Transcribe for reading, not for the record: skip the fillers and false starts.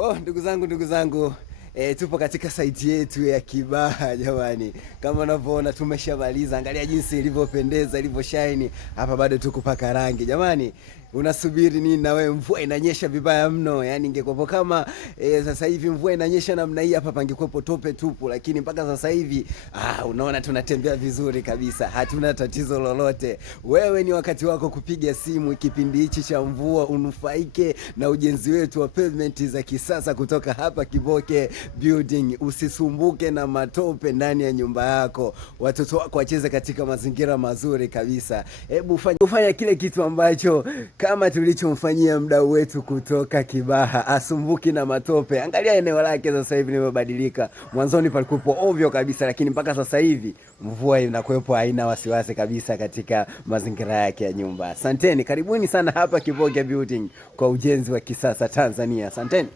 Oh, ndugu zangu, tupo katika site yetu ya Kibaha jamani. Kama unavyoona tumeshamaliza. Angalia jinsi ilivyopendeza, ilivyoshine. Hapa bado tu kupaka rangi. Jamani, unasubiri nini na wewe? Mvua inanyesha vibaya mno. Yaani ingekuwa kama sasa hivi mvua inanyesha namna hii, hapa pangekuwa tope tupu, lakini mpaka sasa hivi unaona tunatembea vizuri kabisa. Hatuna tatizo lolote. Wewe ni wakati wako kupiga simu kipindi hichi cha mvua, unufaike na ujenzi wetu wa pavement za kisasa kutoka hapa Kiboke Building. Usisumbuke na matope ndani ya nyumba yako. Watoto wako wacheze katika mazingira mazuri kabisa. Hebu fanya kile kitu ambacho kama tulichomfanyia mdau wetu kutoka Kibaha. Asumbuki na matope. Angalia eneo lake sasa hivi limebadilika. Mwanzoni palikuwa ovyo kabisa, lakini mpaka sasa hivi mvua inakuwepo, haina wasiwasi kabisa katika mazingira yake ya nyumba. Asanteni, karibuni sana hapa Kiboke Building kwa ujenzi wa kisasa Tanzania. Asanteni.